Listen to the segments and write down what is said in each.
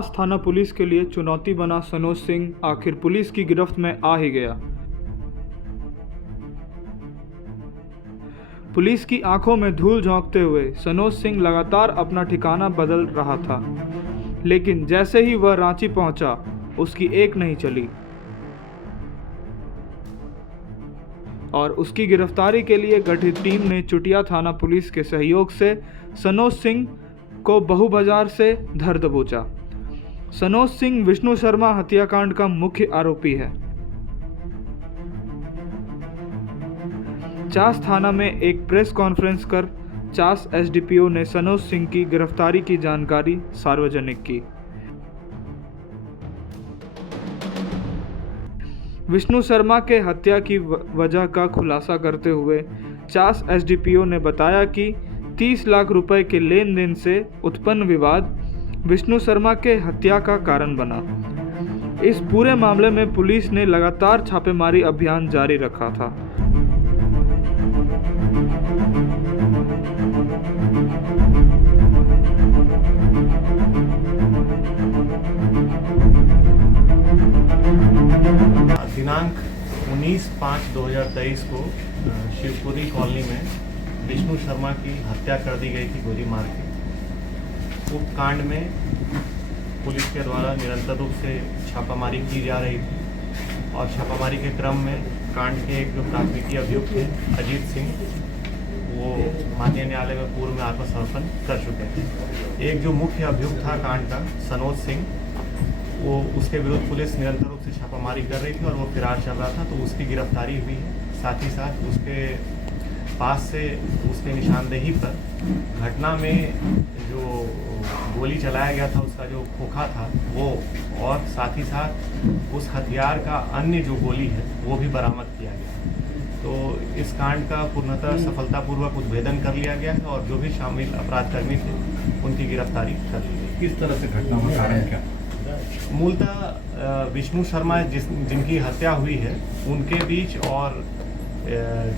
चास थाना पुलिस के लिए चुनौती बना सनोज सिंह आखिर पुलिस की गिरफ्त में आ ही गया। पुलिस की आंखों में धूल झोंकते हुए सनोज सिंह लगातार अपना ठिकाना बदल रहा था, लेकिन जैसे ही वह रांची पहुंचा, उसकी एक नहीं चली और उसकी गिरफ्तारी के लिए गठित टीम ने चुटिया थाना पुलिस के सहयोग से सनोज सिंह को बहु बाजार से धर दबोचा। सनोज सिंह विष्णु शर्मा हत्याकांड का मुख्य आरोपी है। चास थाना में एक प्रेस कॉन्फ्रेंस कर चास एसडीपीओ ने सनोज सिंह की गिरफ्तारी की जानकारी सार्वजनिक की। विष्णु शर्मा के हत्या की वजह का खुलासा करते हुए चास एसडीपीओ ने बताया कि 30 लाख रुपए के लेन देन से उत्पन्न विवाद विष्णु शर्मा के हत्या का कारण बना। इस पूरे मामले में पुलिस ने लगातार छापेमारी अभियान जारी रखा था। दिनांक 19/5/2023 को शिवपुरी कॉलोनी में विष्णु शर्मा की हत्या कर दी गई थी गोली मार के। उक्त कांड में पुलिस के द्वारा निरंतर रूप से छापामारी की जा रही थी और छापामारी के क्रम में कांड के एक जो प्राथमिकी अभियुक्त थे अजीत सिंह, वो माननीय न्यायालय में पूर्व में आत्मसमर्पण कर चुके थे। एक जो मुख्य अभियुक्त था कांड का सनोज सिंह, वो उसके विरुद्ध पुलिस निरंतर रूप से छापामारी कर रही थी और वो फरार चल रहा था, तो उसकी गिरफ्तारी हुई है। साथ ही साथ उसके पास से उसके निशानदेही पर घटना में जो गोली चलाया गया था उसका जो खोखा था वो, और साथ ही साथ उस हथियार का अन्य जो गोली है वो भी बरामद किया गया। तो इस कांड का पूर्णतः सफलतापूर्वक उद्भेदन कर लिया गया है और जो भी शामिल अपराधकर्मी थे उनकी गिरफ्तारी कर ली गई। किस तरह से घटना का कारण क्या? मूलतः विष्णु शर्मा जिनकी हत्या हुई है उनके बीच और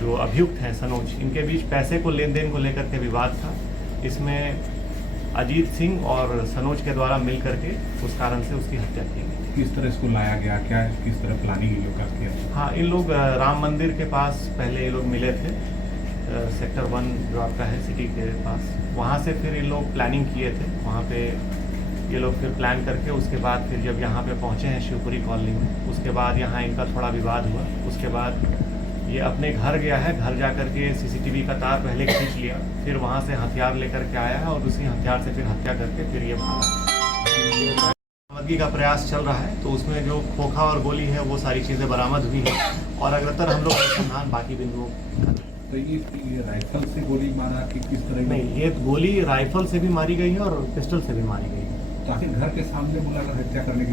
जो अभियुक्त हैं सनोज, इनके बीच पैसे को लेन देन को लेकर के विवाद था। इसमें अजीत सिंह और सनोज के द्वारा मिल करके उस कारण से उसकी हत्या की गई। किस तरह इसको लाया गया, क्या किस तरह प्लानिंग इन लोग का किया? हाँ, इन लोग राम मंदिर के पास पहले ये लोग मिले थे, सेक्टर 1 जो आपका है सिटी के पास, वहाँ से फिर इन लोग प्लानिंग किए थे। वहाँ पे ये लोग फिर प्लान करके उसके बाद फिर जब यहाँ पे पहुँचे हैं शिवपुरी कॉलोनी में, उसके बाद यहाँ इनका थोड़ा विवाद हुआ। उसके बाद ये अपने घर गया है, घर जा कर के सीसीटीवी का तार पहले खींच लिया, फिर वहाँ से हथियार लेकर के आया है और उसी हथियार से फिर हत्या करके फिर ये भागा। बरामदगी का प्रयास चल रहा है, तो उसमें जो खोखा और गोली है वो सारी चीज़ें बरामद हुई हैं और अग्रतर हम लोग अनुसंधान बाकी बिंदुओं। तो ये राइफल से गोली मारा कि किस तरह? नहीं, ये गोली राइफल से भी मारी गई है और पिस्टल से भी मारी गई है। तो आखिर घर के सामने बुलाकर हत्या करने की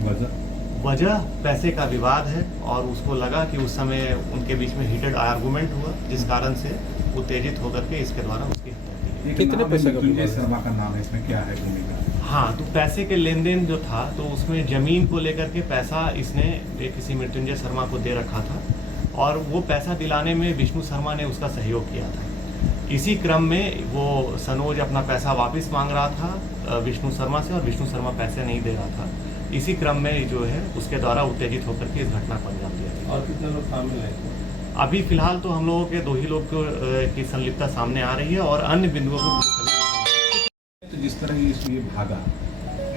वजह पैसे का विवाद है और उसको लगा कि उस समय उनके बीच में हीटेड आर्गुमेंट हुआ, जिस कारण से उत्तेजित होकर के इसके द्वारा उसकी हत्या की। कितने पैसे का? मृत्युंजय शर्मा का नाम है, इसमें क्या है भूमिका? हाँ, तो पैसे के लेन देन जो था, तो उसमें जमीन को लेकर के पैसा इसने किसी मृत्युंजय शर्मा को दे रखा था और वो पैसा दिलाने में विष्णु शर्मा ने उसका सहयोग किया था। इसी क्रम में वो सनोज अपना पैसा वापस मांग रहा था विष्णु शर्मा से और विष्णु शर्मा पैसे नहीं दे रहा था। इसी क्रम में जो है उसके द्वारा उत्तेजित होकर के इस घटना को अंजाम दिया गया। और कितने लोग शामिल हैं? अभी फिलहाल तो हम लोगों के 2 ही लोग की संलिप्तता सामने आ रही है और अन्य बिंदुओं को तो जिस तरह ये भागा,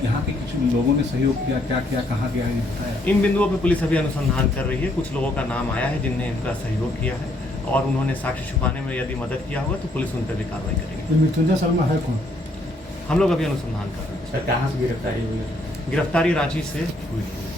यहाँ के कुछ लोगों ने सहयोग किया, क्या क्या कहाँ गया, ये बताया? इन बिंदुओं पर पुलिस अभी अनुसंधान कर रही है। कुछ लोगों का नाम आया है जिनने इनका सहयोग किया है और उन्होंने साक्ष्य छुपाने में यदि मदद किया होगा तो पुलिस उन पर भी कार्रवाई करेगी। मृत्युंजय शर्मा है कौन? हम लोग अभी अनुसंधान कर रहे हैं। कहाँ से गिरफ्तारी हुई है? गिरफ्तारी रांची से हुई है।